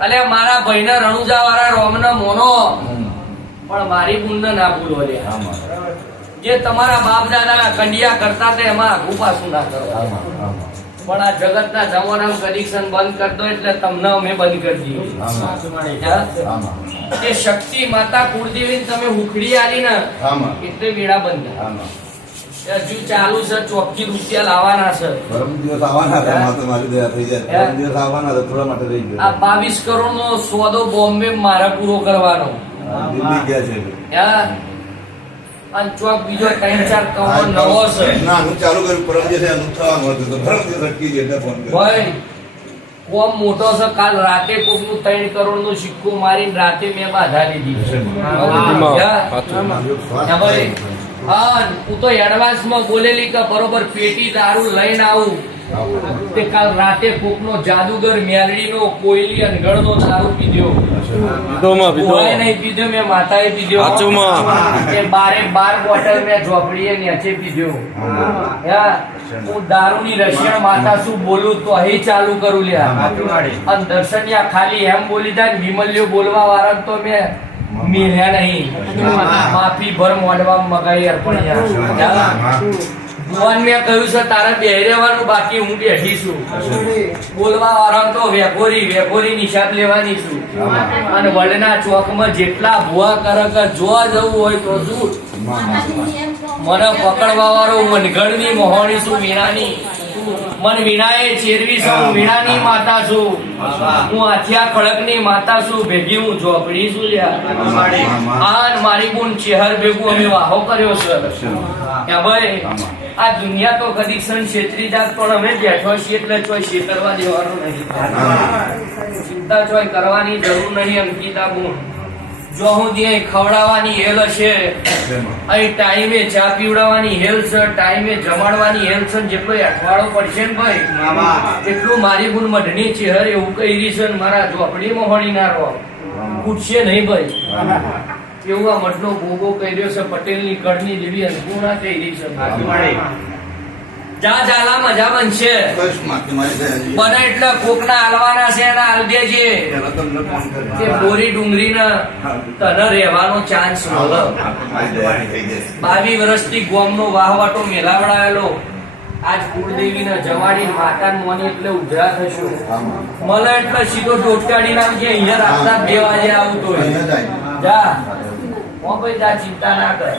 અલે મારા ભાઈ ને રણુજા વાળા રોમ ને મોનો પણ મારી બુન ને ના ભૂલો લે જે તમારા બાપ દાદા ના કંડિયા કરતા તે એમાં આઘું પાછું ના કરો પણ આ જગત ના જમાનામાં કનેક્શન બંધ કરી દો એટલે તમને અમે બંધ કરી દઈએ તે શક્તિ માતા કુળદેવી તમે હુખડી આલી ને એટલે વેળા બંધ હજુ ચાલુ છે 24 રૂપિયા લાવવાના છે પરમ દિવસ આવવાના હતા મારી દયા થઈ જાય પરમ દિવસ આવવાના હતા થોડા માટે રહી ગયો આ 22 કરોડ નો સોદો બોમ્બે મારે પૂરો કરવાનો દિલ્હી ગયા છે અને ચોક બીજો 3-4 કરોડ નવો છે ના હું ચાલુ કર્યું પરમ દિવસે અનુપ થવાનું હતું તો પરમ દિવસ અટકી ગયો એટલે ફોન કર્યો ભાઈ કોમ મોટો છે કાલ રાતે કોક નું 3 કરોડ નો સિક્કો મારીને રાતે મેં બાધા લીધી છે હા હું તો એડવાન્સ માં બોલેલી કે બરોબર પેટી દારૂ લઈને આવું તે કાલ રાતે કોક નો જાદુગર મેલડી નો કોયલી અનગઢ નો દારૂ પીધો નહીં પીધો મેં માતાએ પીધો તે 12 બોટલ મેં ઝોપડીએ નીચે પીધો હું દારૂ ની રશિયણ માતા શું બોલું તો અહીં ચાલુ કરું લ્યા અને દર્શનિયા ખાલી એમ બોલી જાય વિમલ્યો બોલવા વાળા તો મેં મિલ્યા નહીં માફી ભર મોડવા મગાઈ અર્પણ ભુવન મેં કહ્યું છે તારે બેહી રહેવાનું બાકી હું બેઠી છું બોલવા વાળા તો વેગોરી નિશાબ લેવાની છું અને વડના ચોકમાં જેટલા ભુવા કરે કે જોવા જવું હોય તો શું મને પકડવા વાળો વનગઢ ની મોહણી છું વીણાની મન વીણાએ ચેરવી છું વીણાની માતા છું હું આથિયા ખડક ની માતા છું ભેગી હું ઝોપડી છું લ્યા મારી બોન ચેહર ભેગું અમે વાહો કર્યો છે ભાઈ આ દુનિયા તો કદી ક્ષણ છેતરી જાત પણ અમે બેઠો છીએ એટલે ચોય છેતરવા દેવાનું નહીં ચિંતા ચોય કરવાની જરૂર નહીં અંકિતા બોન જો હું ત્યાં ખવડાવવાની હેલ હશે અહીં ટાઈમે ચા પીવડાવવાની હેલ છે ટાઈમે જમાડવાની હેલ છે જેટલો અઠવાડો પડશે ને ભાઈ એટલું મારી ગુણ મઢની ચહેર એવું કહી રહી છે મારા ઝોપડી મોહણી ના રહો ઉઠશે નહીં ભાઈ એવું આ મઢનો ભોગો કહી રહ્યો છે પટેલ ની કડની દેવી અન્નપૂર્ણા કહી રહી છે જા જાલા મજા બનશે બને એટલે કોકના હાલવાના છે એના હાલ દેજે કે બોરી ડુંગરી ના તને રહેવાનો ચાન્સ મળે 22 વર્ષથી ગોમનો વાહવાટો મેલાવડાયેલો આજ કુળદેવી ને જમાડી માતા મોની એટલે ઉધરા થશો મને એટલે સીધો ટોટકાડી નાખજે અહીંયા રાતના 2 વાગે આવતો જા ભાઈ જા ચિંતા ના કર